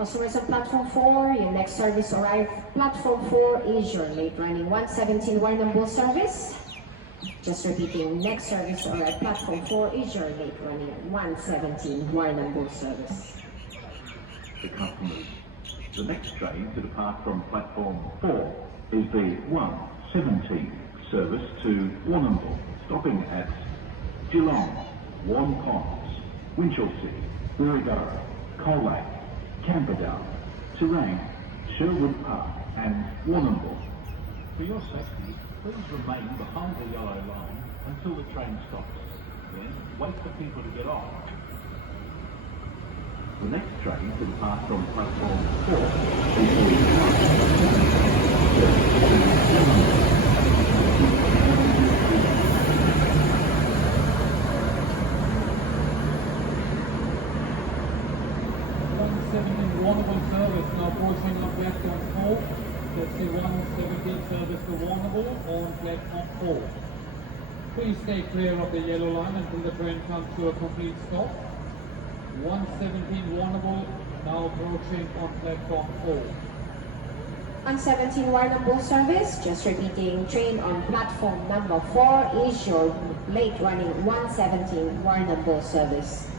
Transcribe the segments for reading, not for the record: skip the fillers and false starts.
Customers on platform 4, your next service arrived. Platform 4 is your late running 117 Warrnambool service. Just repeating, next service arrived. Platform 4 is your late running 117 Warrnambool service. The customers. The next train to depart from platform 4 is the 117 service to Warrnambool, stopping at Geelong, Warn Ponds, Winchelsea, Burigara, Colac, Camperdown, Terang, Sherwood Park and Warrnambool. For your safety, please remain behind the yellow line until the train stops. Then wait for people to get off. The next train to depart from platform 4 is the 117 Warrnambool service now approaching on platform 4. That's the 117 service to Warrnambool on platform 4. Please stay clear of the yellow line until the train comes to a complete stop. 117 Warrnambool now approaching on platform 4. 117 Warrnambool service, just repeating, train on platform number 4 is your late running 117 Warrnambool service.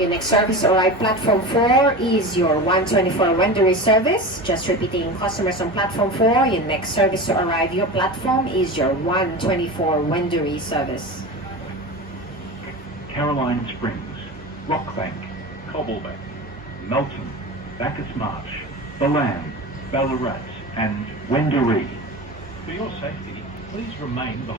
Your next service arrived. Platform 4 is your 124 Wendouree service. Just repeating, customers on platform 4, your next service to arrive your platform is your 124 Wendouree service. Caroline Springs, Rockbank, Cobblebank, Melton, Bacchus Marsh, Ballaarat, Ballaarat and Wendouree. For your safety, please remain behind